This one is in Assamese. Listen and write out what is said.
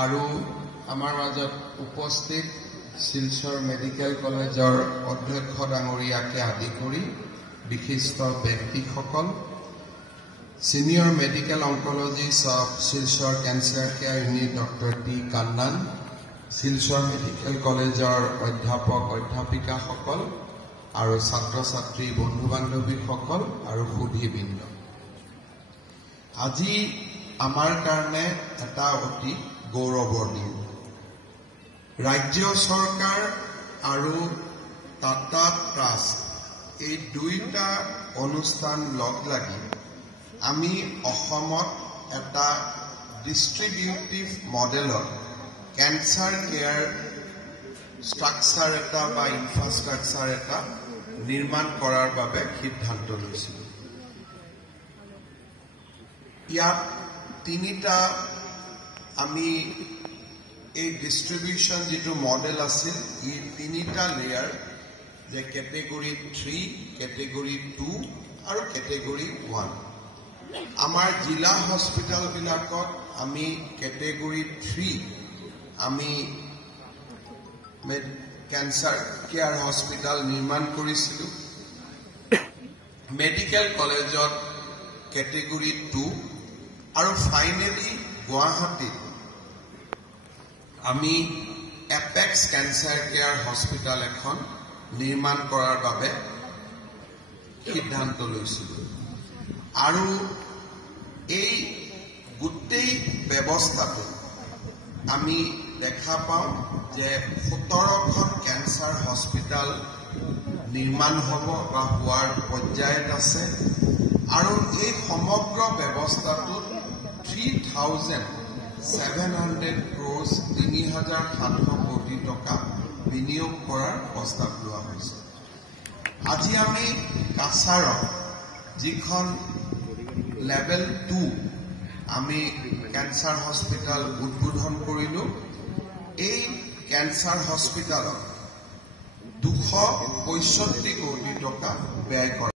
আৰু আমাৰ মাজত উপস্থিত শিলচৰ মেডিকেল কলেজৰ অধ্যক্ষ ডাঙৰীয়াকে আদি কৰি বিশিষ্ট ব্যক্তিসকল, senior medical oncologist of Silchar cancer care unit doctor T Kannan, Silchar medical কলেজৰ অধ্যাপক অধ্যাপিকাসকল আৰু ছাত্ৰ ছাত্ৰী বন্ধু বান্ধৱীসকল আৰু সুধীবৃন্দ, আজি আমাৰ কাৰণে এটা অতি গৌৰৱৰ দিন। ৰাজ্য চৰকাৰ আৰু টাটা ট্ৰাষ্ট এই দুইটা অনুষ্ঠান লগ লাগি আমি অসমত এটা ডিস্ট্রিবিউটিভ মডেলত ক্যান্সার কেয়ার স্ট্রাকচার এটা বা ইনফ্রাস্ট্রাকচার এটা নির্মাণ করার বাবে সিদ্ধান্ত লৈছিল। ইয়াত তিনিটা আমি এই ডিস্ট্রিবিউশন যেটো মডেল আছিল এই তিনিটা লেয়ার, যে ক্যাটেগরি 3, ক্যাটেগরি 2 আৰু ক্যাটেগৰি 1। আমাৰ জিলা হস্পিটাল বিলাকত আমি ক্যাটেগৰি 3 আমি ক্যান্সাৰ কেয়াৰ হস্পিটাল নিৰ্মাণ কৰিছিলো। মেডিকেল কলেজত ক্যাটেগৰি 2 আৰু ফাইনালি গুৱাহাটীত আমি এপেক্স ক্যান্সাৰ কেয়াৰ হস্পিটাল এখন নিৰ্মাণ কৰাৰ বাবে সিদ্ধান্ত লৈছিলো। আৰু এই গোটেই ব্যৱস্থাটো আমি দেখা পাওঁ যে 17খন ক্যান্সাৰ হস্পিটাল নিৰ্মাণ হ'ব বা হোৱাৰ পৰ্যায়ত আছে। আৰু এই সমগ্ৰ ব্যৱস্থাটোত 3,700 crores 3,700 কোটি টকা বিনিয়োগ কৰাৰ প্ৰস্তাৱ লোৱা হৈছে। আজি আমি কাছাৰত যিখন লেভেল 2 আমি ক্যান্সাৰ হস্পিটাল উদ্বোধন কৰিলো। এই ক্যান্সাৰ হস্পিটালত 265 কোটি টকা ব্যয় কৰা